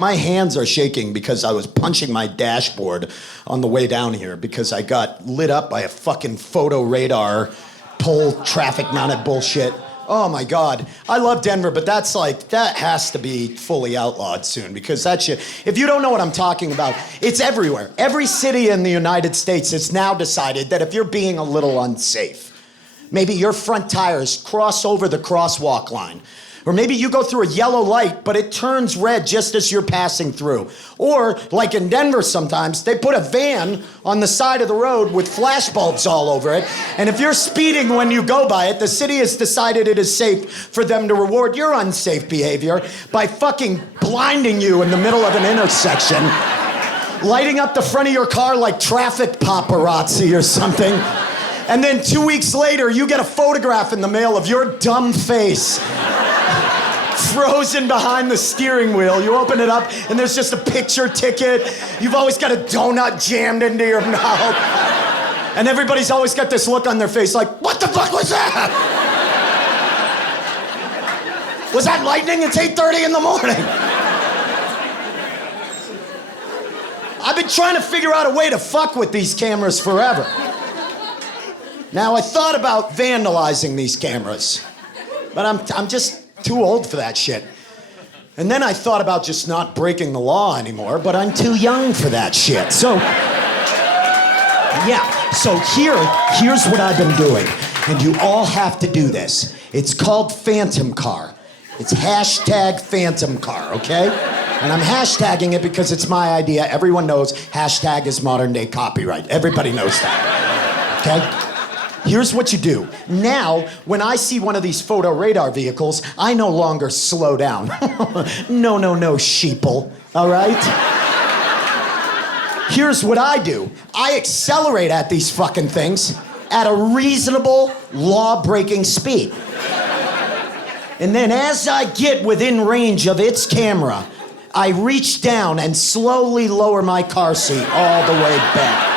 My hands are shaking because I was punching my dashboard on the way down here because I got lit up by a fucking photo radar pole traffic mounted bullshit. Oh my God. I love Denver, but that has to be fully outlawed soon because that shit, if you don't know what I'm talking about, it's everywhere. Every city in the United States has now decided that if you're being a little unsafe, maybe your front tires cross over the crosswalk line. Or maybe you go through a yellow light, but it turns red just as you're passing through. Or, like in Denver sometimes, they put a van on the side of the road with flashbulbs all over it. And if you're speeding when you go by it, the city has decided it is safe for them to reward your unsafe behavior by fucking blinding you in the middle of an intersection, lighting up the front of your car like traffic paparazzi or something. And then 2 weeks later, you get a photograph in the mail of your dumb face frozen behind the steering wheel. You open it up, and there's just a picture ticket. You've always got a donut jammed into your mouth. And everybody's always got this look on their face like, what the fuck was that? Was that lightning? It's 8:30 in the morning. I've been trying to figure out a way to fuck with these cameras forever. Now, I thought about vandalizing these cameras, but I'm just too old for that shit. And then I thought about just not breaking the law anymore, but I'm too young for that shit. So, yeah. So here's what I've been doing. And you all have to do this. It's called Phantom Car. It's hashtag Phantom Car, okay? And I'm hashtagging it because it's my idea. Everyone knows hashtag is modern day copyright. Everybody knows that, okay? Here's what you do. Now, when I see one of these photo radar vehicles, I no longer slow down. No, sheeple, all right? Here's what I do. I accelerate at these fucking things at a reasonable, law-breaking speed. And then as I get within range of its camera, I reach down and slowly lower my car seat all the way back.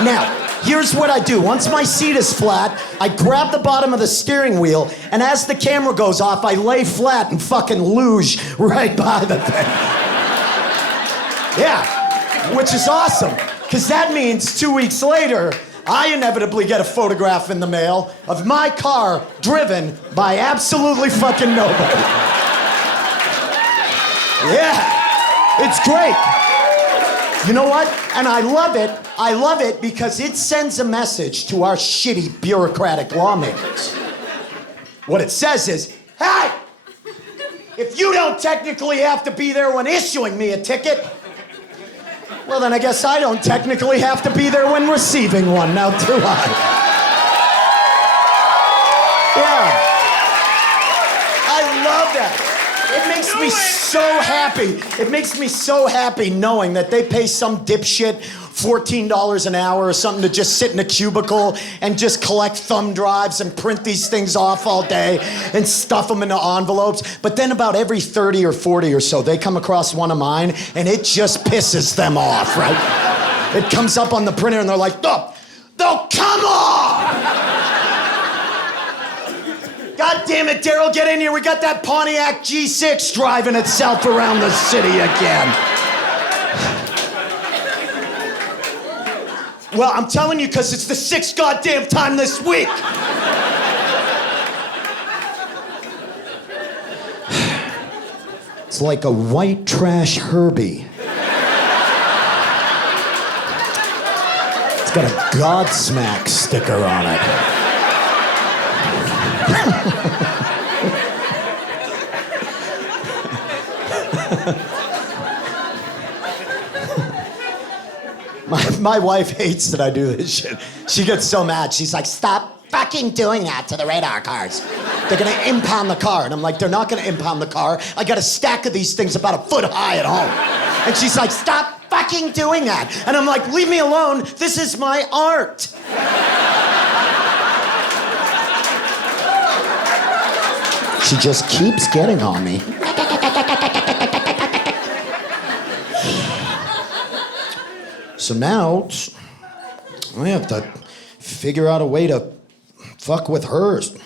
Now, here's what I do. Once my seat is flat, I grab the bottom of the steering wheel, and as the camera goes off, I lay flat and fucking luge right by the thing. Yeah, which is awesome, because that means 2 weeks later, I inevitably get a photograph in the mail of my car driven by absolutely fucking nobody. Yeah, it's great. You know what? And I love it. I love it because it sends a message to our shitty bureaucratic lawmakers. What it says is, hey, if you don't technically have to be there when issuing me a ticket, well, then I guess I don't technically have to be there when receiving one, now do I? Yeah. I love that. It makes me so happy. It makes me so happy knowing that they pay some dipshit $14 an hour or something to just sit in a cubicle and just collect thumb drives and print these things off all day and stuff them into envelopes. But then about every 30 or 40 or so, they come across one of mine and it just pisses them off, right? It comes up on the printer and they're like, no, come on! God damn it, Daryl, get in here. We got that Pontiac G6 driving itself around the city again. Well, I'm telling you because it's the 6th goddamn time this week. It's like a white trash Herbie. It's got a Godsmack sticker on it. My wife hates that I do this shit. She gets so mad. She's like, stop fucking doing that to the radar cars. They're gonna impound the car. And I'm like, they're not gonna impound the car. I got a stack of these things about a foot high at home. And she's like, stop fucking doing that. And I'm like, leave me alone. This is my art. She just keeps getting on me. So now, I have to figure out a way to fuck with hers.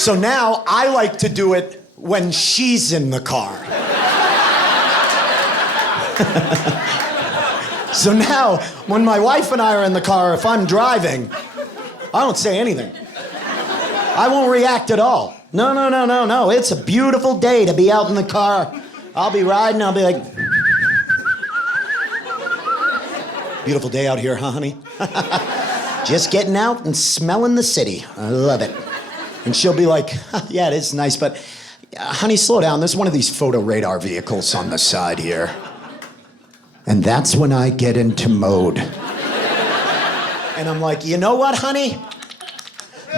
So now I like to do it when she's in the car. So now, when my wife and I are in the car, if I'm driving, I don't say anything. I won't react at all. No. It's a beautiful day to be out in the car. I'll be riding, I'll be like, beautiful day out here, huh, honey? Just getting out and smelling the city. I love it. And she'll be like, yeah, it is nice, but honey, slow down. There's one of these photo radar vehicles on the side here. And that's when I get into mode. And I'm like, you know what, honey?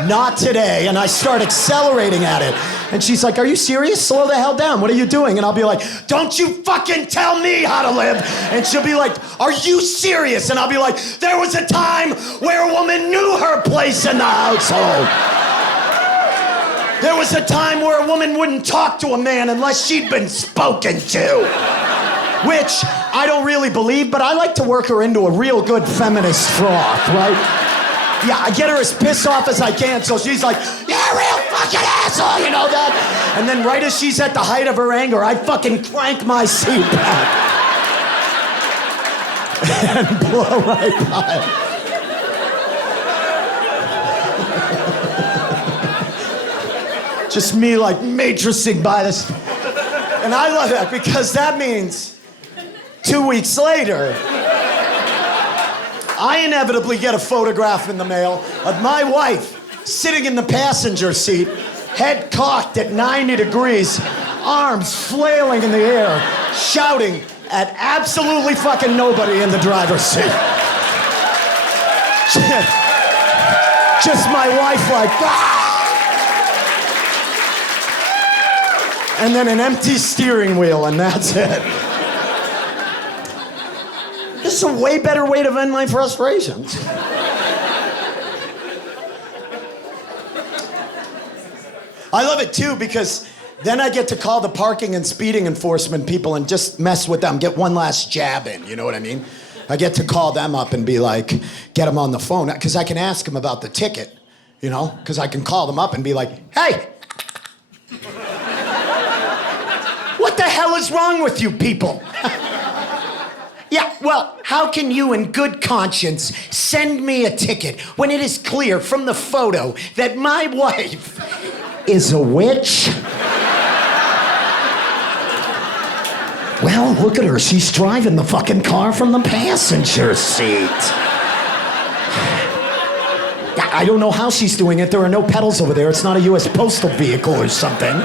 Not today. And I start accelerating at it. And she's like, are you serious? Slow the hell down. What are you doing? And I'll be like, don't you fucking tell me how to live. And she'll be like, are you serious? And I'll be like, there was a time where a woman knew her place in the household. There was a time where a woman wouldn't talk to a man unless she'd been spoken to. Which I don't really believe, but I like to work her into a real good feminist froth, right? Yeah, I get her as pissed off as I can, so she's like, you're a real fucking asshole, you know that? And then right as she's at the height of her anger, I fucking crank my seat back. And blow right by. Just me like matrixing by this. And I love that because that means 2 weeks later, I inevitably get a photograph in the mail of my wife sitting in the passenger seat, head cocked at 90 degrees, arms flailing in the air, shouting at absolutely fucking nobody in the driver's seat. Just my wife like, ah! And then an empty steering wheel, and that's it. This is a way better way to vent my frustrations. I love it too because then I get to call the parking and speeding enforcement people and just mess with them, get one last jab in, you know what I mean? I get to call them up and be like, get them on the phone, because I can ask them about the ticket, you know? Because I can call them up and be like, hey! What the hell is wrong with you people? Yeah, well, how can you in good conscience send me a ticket when it is clear from the photo that my wife is a witch? Well, look at her. She's driving the fucking car from the passenger seat. I don't know how she's doing it. There are no pedals over there. It's not a U.S. postal vehicle or something.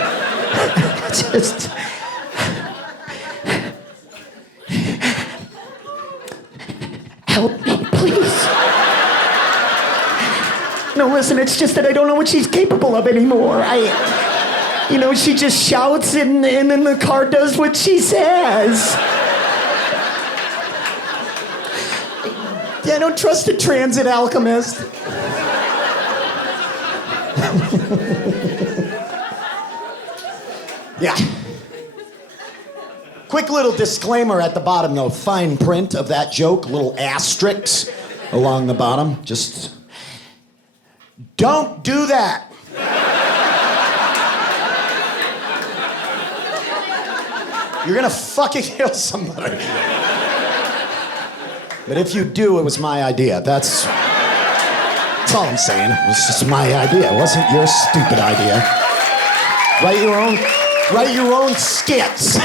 Just... help me, please. No, listen, it's just that I don't know what she's capable of anymore. You know, she just shouts and then the car does what she says. I don't trust a transit alchemist. Yeah. Quick little disclaimer at the bottom, though. Fine print of that joke, little asterisks along the bottom. Just don't do that. You're gonna fucking kill somebody. But if you do, it was my idea. That's all I'm saying. It was just my idea. It wasn't your stupid idea. Write your own skits.